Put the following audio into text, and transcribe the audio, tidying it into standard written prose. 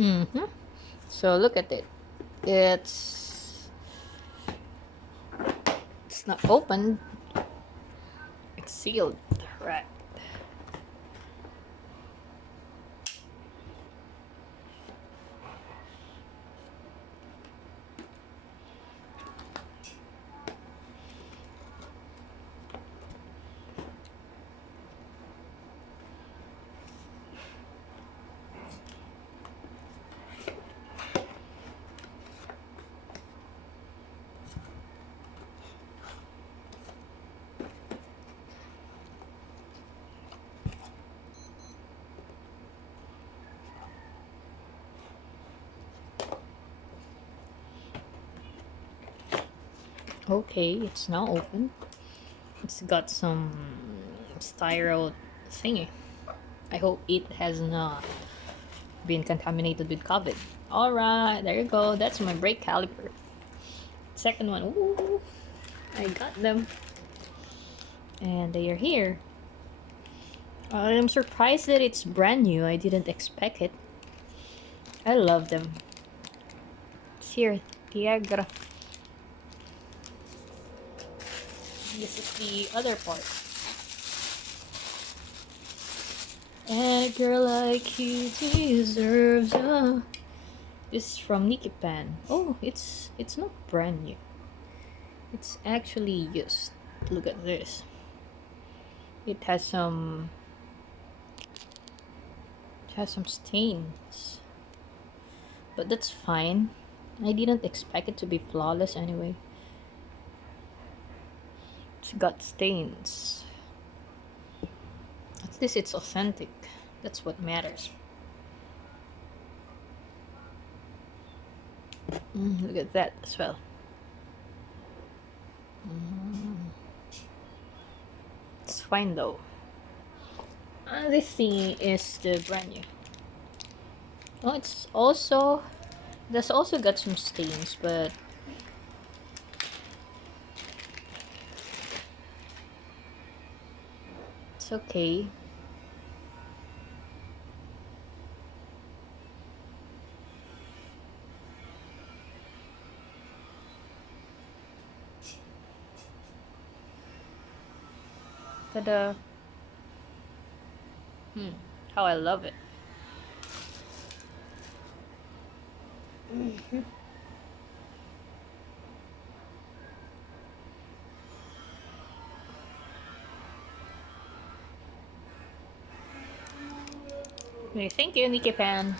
Mm-hmm. So look at it. It's it's not open. It's sealed. Right. Okay, it's now open. It's got some styro thingy. I hope it has not been contaminated with COVID. Alright, there you go. That's my brake caliper. Second one. Ooh, I got them. And they are here. I'm surprised that it's brand new. I didn't expect it. I love them. It's here. Tiagra. This is the other part. And a girl like you deserves a... This is from Nikki Pan. Oh, it's not brand new. It's actually used. Look at this. It has some stains. But that's fine. I didn't expect it to be flawless anyway. It's got stains. At least it's authentic. That's what matters. Look at that as well. It's fine though. This thing is the brand new. Oh, it's also... That's also got some stains, but... It's okay. Ta-da! How I love it. Okay, thank you, Nikki Pan.